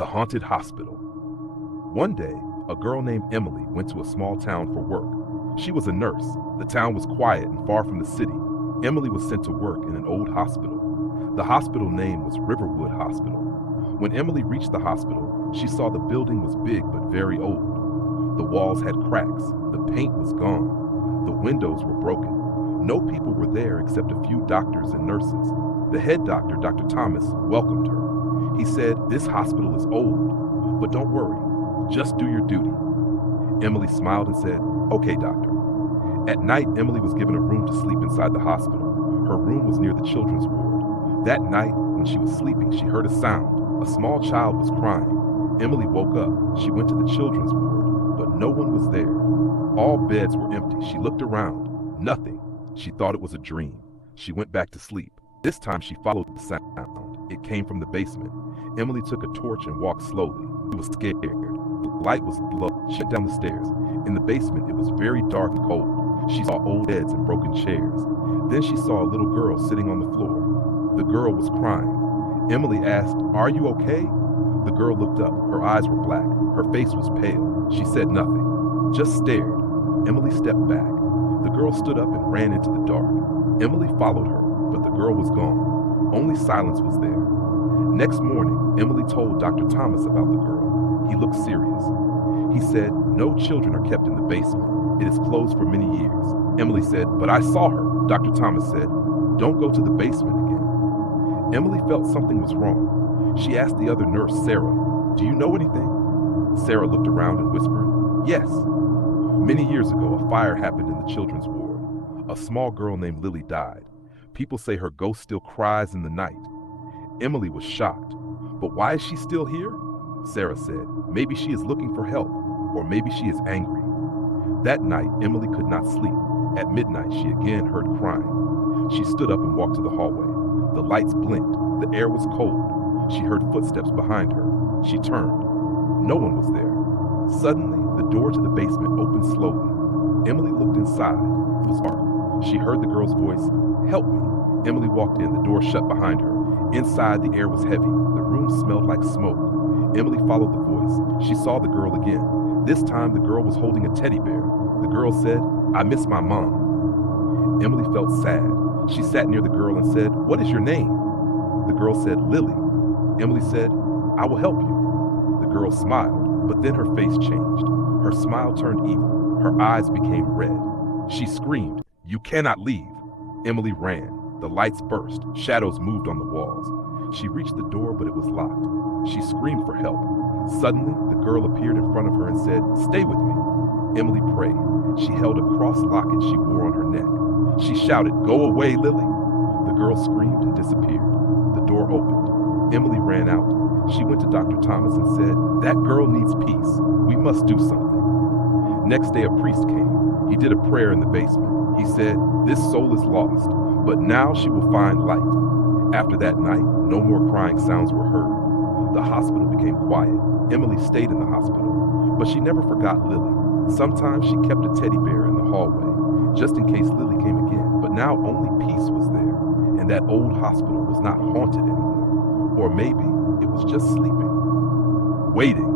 The Haunted Hospital. One day, a girl named Emily went to a small town for work. She was a nurse. The town was quiet and far from the city. Emily was sent to work in an old hospital. The hospital name was Riverwood Hospital. When Emily reached the hospital, she saw the building was big but very old. The walls had cracks. The paint was gone. The windows were broken. No people were there except a few doctors and nurses. The head doctor, Dr. Thomas, welcomed her. He said, "This hospital is old, but don't worry, just do your duty." Emily smiled and said, "Okay, doctor." At night, Emily was given a room to sleep inside the hospital. Her room was near the children's ward. That night, when she was sleeping, she heard a sound. A small child was crying. Emily woke up. She went to the children's ward, but no one was there. All beds were empty. She looked around. Nothing. She thought it was a dream. She went back to sleep. This time she followed the sound. It came from the basement. Emily took a torch and walked slowly. She was scared. The light was low. She went down the stairs. In the basement, it was very dark and cold. She saw old beds and broken chairs. Then she saw a little girl sitting on the floor. The girl was crying. Emily asked, "Are you okay?" The girl looked up. Her eyes were black. Her face was pale. She said nothing, just stared. Emily stepped back. The girl stood up and ran into the dark. Emily followed her, but the girl was gone. Only silence was there. Next morning, Emily told Dr. Thomas about the girl. He looked serious. He said, "No children are kept in the basement. It is closed for many years." Emily said, "But I saw her." Dr. Thomas said, "Don't go to the basement again." Emily felt something was wrong. She asked the other nurse, Sarah, "Do you know anything?" Sarah looked around and whispered, "Yes." Many years ago, a fire happened in the children's ward. A small girl named Lily died. People say her ghost still cries in the night. Emily was shocked. "But why is she still here?" Sarah said, "Maybe she is looking for help, or maybe she is angry." That night, Emily could not sleep. At midnight, she again heard crying. She stood up and walked to the hallway. The lights blinked. The air was cold. She heard footsteps behind her. She turned. No one was there. Suddenly, the door to the basement opened slowly. Emily looked inside. It was dark. She heard the girl's voice, "Help me." Emily walked in. The door shut behind her. Inside, the air was heavy. The room smelled like smoke. Emily followed the voice. She saw the girl again. This time, the girl was holding a teddy bear. The girl said, "I miss my mom." Emily felt sad. She sat near the girl and said, "What is your name?" The girl said, "Lily." Emily said, "I will help you." The girl smiled, but then her face changed. Her smile turned evil. Her eyes became red. She screamed, "You cannot leave." Emily ran. The lights burst. Shadows moved on the walls. She reached the door, but it was locked. She screamed for help. Suddenly, the girl appeared in front of her and said, "Stay with me." Emily prayed. She held a cross locket she wore on her neck. She shouted, "Go away, Lily." The girl screamed and disappeared. The door opened. Emily ran out. She went to Dr. Thomas and said, "That girl needs peace. We must do something." Next day, a priest came. He did a prayer in the basement. He said, "This soul is lost, but now she will find light." After that night, no more crying sounds were heard. The hospital became quiet. Emily stayed in the hospital, but she never forgot Lily. Sometimes she kept a teddy bear in the hallway, just in case Lily came again. But now only peace was there, and that old hospital was not haunted anymore. Or maybe it was just sleeping, waiting.